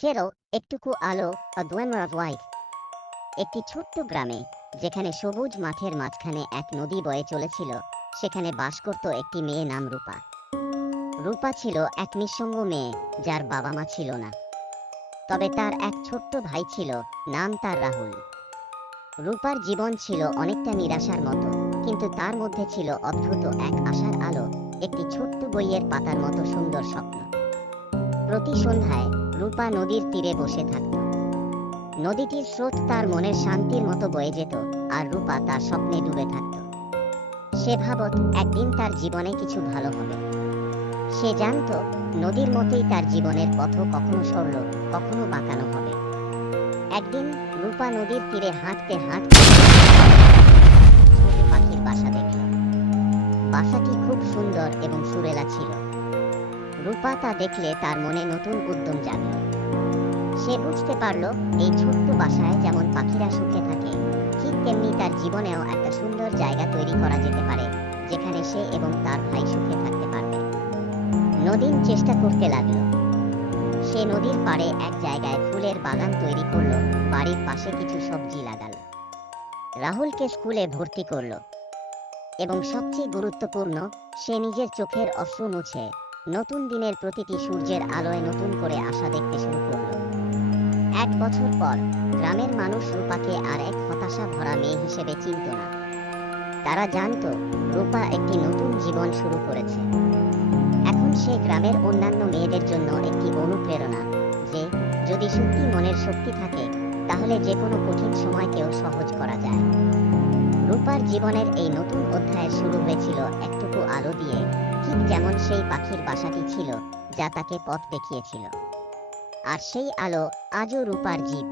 চেরো একটুকু আলো, a glimmer of light। একটি ছোট্ট গ্রামে, যেখানে সবুজ মাঠের মাঝখানে এক নদী বয়ে চলেছিল, সেখানে বাস করত একটি মেয়ে নাম রূপা। রূপা ছিল এক নিঃসঙ্গ মেয়ে, যার বাবা মা ছিল না। তবে তার এক ছোট্ট ভাই ছিল, নাম তার রাহুল। রূপার জীবন ছিল অনেকটা নিরাশার মতো, কিন্তু তার মধ্যে ছিল অদ্ভুত এক আশার আলো, একটি ছোট্ট বইয়ের পাতার মতো সুন্দর স্বপ্ন। প্রতি সন্ধ্যায় রূপা নদীর তীরে বসে থাকত। নদীটির স্রোত তার মনের শান্তির মতো বয়ে যেত, আর রূপা তার স্বপ্নে ডুবে থাকত। সে ভাবত একদিন তার জীবনে কিছু ভালো হবে। সে জানত নদীর মতোই তার জীবনের পথও কখনো সরল, কখনো বাঁকানো হবে। একদিন রূপা নদীর তীরে হাঁটতে হাঁটতে ছোট পাখির বাসা দেখল। বাসাটি খুব সুন্দর এবং সুরেলা ছিল। রূপা তা দেখলে তার মনে নতুন উদ্যম জাগল। সে বুঝতে পারল, এই ছোট্ট বাসায় যেমন পাখিরা সুখে থাকে, ঠিক তেমনি তার জীবনেও একটা সুন্দর জায়গা তৈরি করা যেতে পারে, যেখানে সে এবং তার ভাই সুখে থাকতে পারবে। নদীন চেষ্টা করতে লাগলো। সে নদীর পাড়ে এক জায়গায় ফুলের বাগান তৈরি করলো, বাড়ির পাশে কিছু সবজি লাগালো। রাহুলকে স্কুলে ভর্তি করলো, এবং সবচেয়ে গুরুত্বপূর্ণ, সে নিজের চোখের অশ্রু মুছে নতুন দিনের প্রতিটি সূর্যের আলোয় নতুন করে আশা দেখতে শুরু করলো। 1 বছর পর গ্রামের মানুষ রূপাকে আর এক হতাশা ভরা মেয়ে হিসেবে চিনত না। তারা জানত রূপা একটি নতুন জীবন শুরু করেছে। এখন সে গ্রামের অন্যান্য মেয়েদের জন্য একটি অনুপ্রেরণা, যে যদি সত্যি মনের শক্তি থাকে, তাহলে যে কোনো কঠিন সময়কেও সহজ করা যায়। রূপার জীবনের এই নতুন অধ্যায় শুরু হয়েছিল একটুকু আলো দিয়ে, ঠিক যেমন সেই পাখির বাসাটি ছিল, যা তাকে পথ দেখিয়েছিল। আর সেই আলো আজও রূপার জীব।